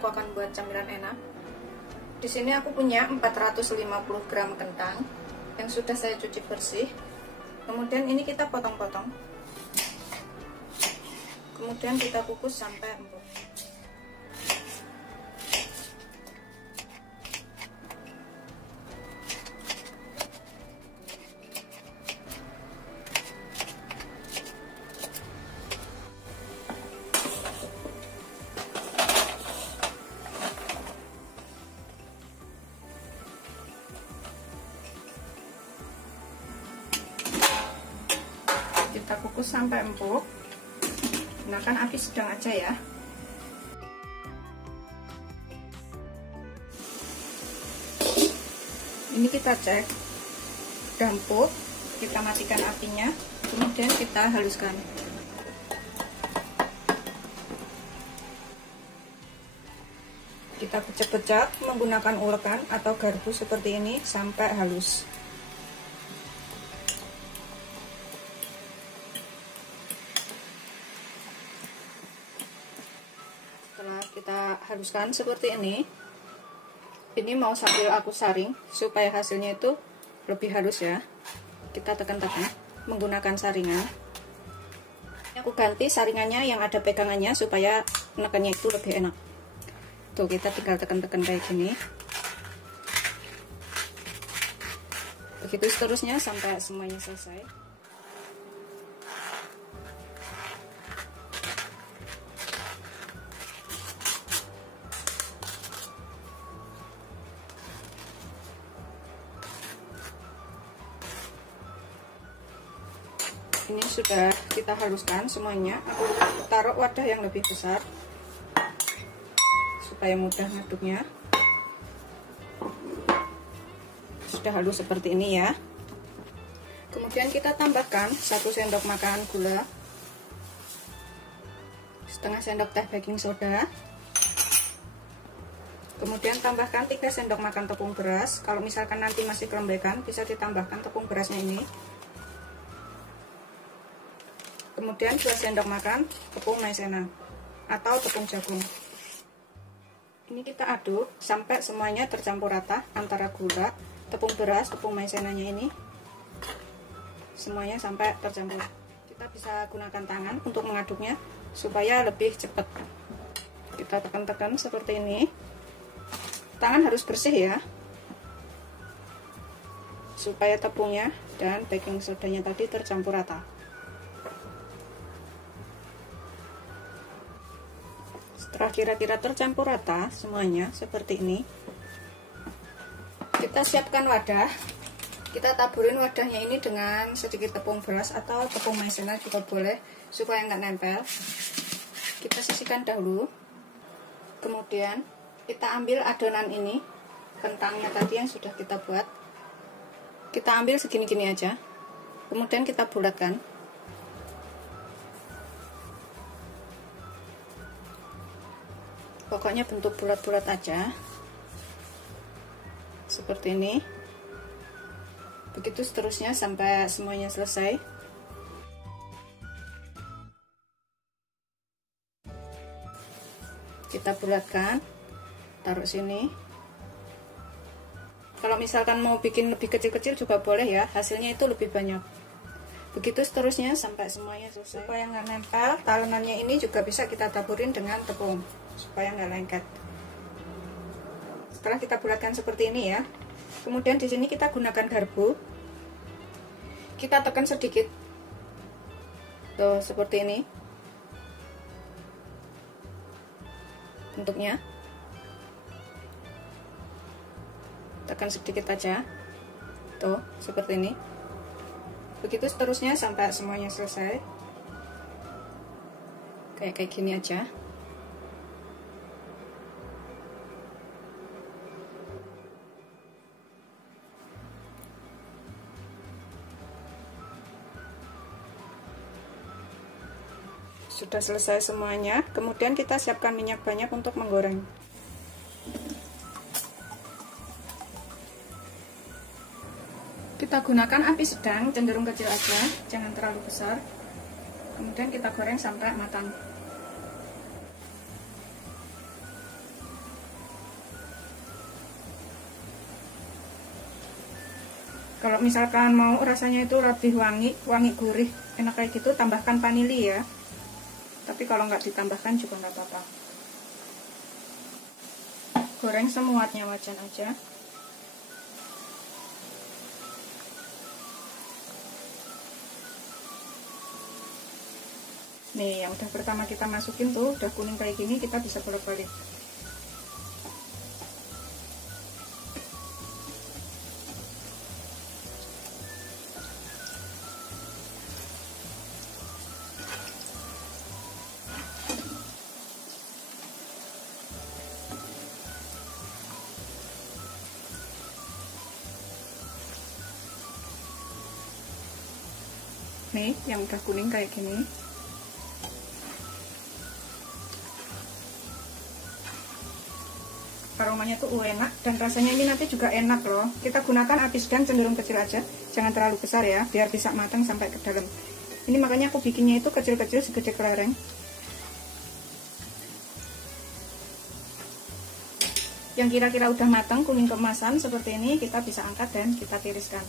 aku akan buat camilan enak. Di sini aku punya 450 gram kentang yang sudah saya cuci bersih. Kemudian ini kita potong-potong. Kemudian kita kukus sampai empuk. Kita kukus sampai empuk. Gunakan api sedang aja ya. Ini kita cek udah empuk, kita matikan apinya, kemudian kita haluskan. Kita pecah-pecah menggunakan ulekan atau garpu seperti ini sampai halus. Setelah kita haluskan seperti ini mau sambil aku saring supaya hasilnya itu lebih halus ya. Kita tekan-tekan menggunakan saringan. Aku ganti saringannya yang ada pegangannya supaya menekannya itu lebih enak. Tuh, kita tinggal tekan-tekan kayak gini. Begitu seterusnya sampai semuanya selesai. Ini sudah kita haluskan semuanya. Aku taruh wadah yang lebih besar supaya mudah ngaduknya. Sudah halus seperti ini ya. Kemudian kita tambahkan 1 sendok makan gula, setengah sendok teh baking soda. Kemudian tambahkan 3 sendok makan tepung beras. Kalau misalkan nanti masih kelembekan, bisa ditambahkan tepung berasnya ini. Kemudian 2 sendok makan tepung maizena atau tepung jagung. Ini kita aduk sampai semuanya tercampur rata antara gula, tepung beras, tepung maizenanya ini. Semuanya sampai tercampur. Kita bisa gunakan tangan untuk mengaduknya supaya lebih cepat. Kita tekan-tekan seperti ini. Tangan harus bersih ya, supaya tepungnya dan baking sodanya tadi tercampur rata. Setelah kira-kira tercampur rata semuanya seperti ini, kita siapkan wadah. Kita taburin wadahnya ini dengan sedikit tepung beras atau tepung maizena juga boleh supaya nggak nempel. Kita sisihkan dahulu. Kemudian kita ambil adonan ini, kentangnya tadi yang sudah kita buat. Kita ambil segini-gini aja. Kemudian kita bulatkan. Pokoknya bentuk bulat-bulat aja seperti ini. Begitu seterusnya sampai semuanya selesai. Kita bulatkan, taruh sini. Kalau misalkan mau bikin lebih kecil-kecil juga boleh ya, hasilnya itu lebih banyak. Begitu seterusnya sampai semuanya selesai. Supaya nggak nempel, talenannya ini juga bisa kita taburin dengan tepung supaya nggak lengket. Setelah kita bulatkan seperti ini ya, kemudian di sini kita gunakan garpu. Kita tekan sedikit, tuh seperti ini bentuknya. Tekan sedikit aja, tuh seperti ini. Begitu seterusnya sampai semuanya selesai. Kayak gini aja. Sudah selesai semuanya. Kemudian kita siapkan minyak banyak untuk menggoreng. Kita gunakan api sedang, cenderung kecil aja, jangan terlalu besar. Kemudian kita goreng sampai matang. Kalau misalkan mau rasanya itu lebih wangi gurih, enak kayak gitu, tambahkan vanili ya. Tapi kalau nggak ditambahkan juga nggak apa-apa. Goreng semuanya wajan aja. Nih, yang udah pertama kita masukin tuh, udah kuning kayak gini, kita bisa bolak-balik. Nih, yang udah kuning kayak gini. Aromanya tuh enak dan rasanya ini nanti juga enak loh. Kita gunakan api sedang cenderung kecil aja, jangan terlalu besar ya, biar bisa matang sampai ke dalam. Ini makanya aku bikinnya itu kecil-kecil segede kelereng. Yang kira-kira udah matang, kuning keemasan seperti ini, kita bisa angkat dan kita tiriskan.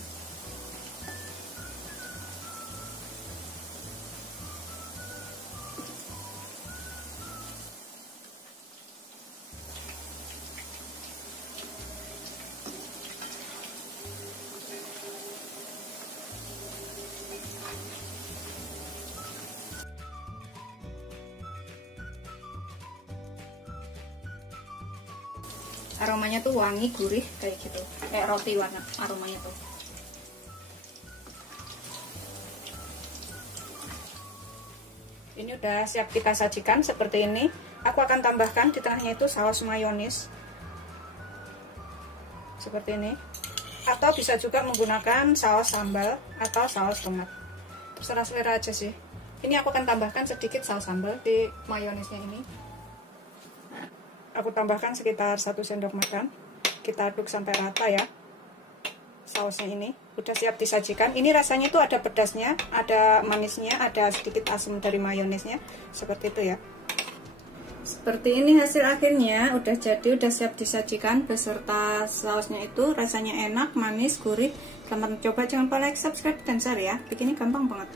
Aromanya tuh wangi, gurih kayak gitu, kayak roti warna aromanya tuh. Ini udah siap kita sajikan seperti ini. Aku akan tambahkan di tengahnya itu saus mayonis seperti ini, atau bisa juga menggunakan saus sambal atau saus tomat, terserah selera aja sih. Ini aku akan tambahkan sedikit saus sambal di mayonisnya ini. Aku tambahkan sekitar 1 sendok makan. Kita aduk sampai rata ya. Sausnya ini udah siap disajikan. Ini rasanya itu ada pedasnya, ada manisnya, ada sedikit asam dari mayonesnya. Seperti itu ya. Seperti ini hasil akhirnya. Udah jadi, udah siap disajikan beserta sausnya itu. Rasanya enak, manis, gurih. Selamat mencoba. Jangan lupa like, subscribe, dan share ya. Bikinnya gampang banget.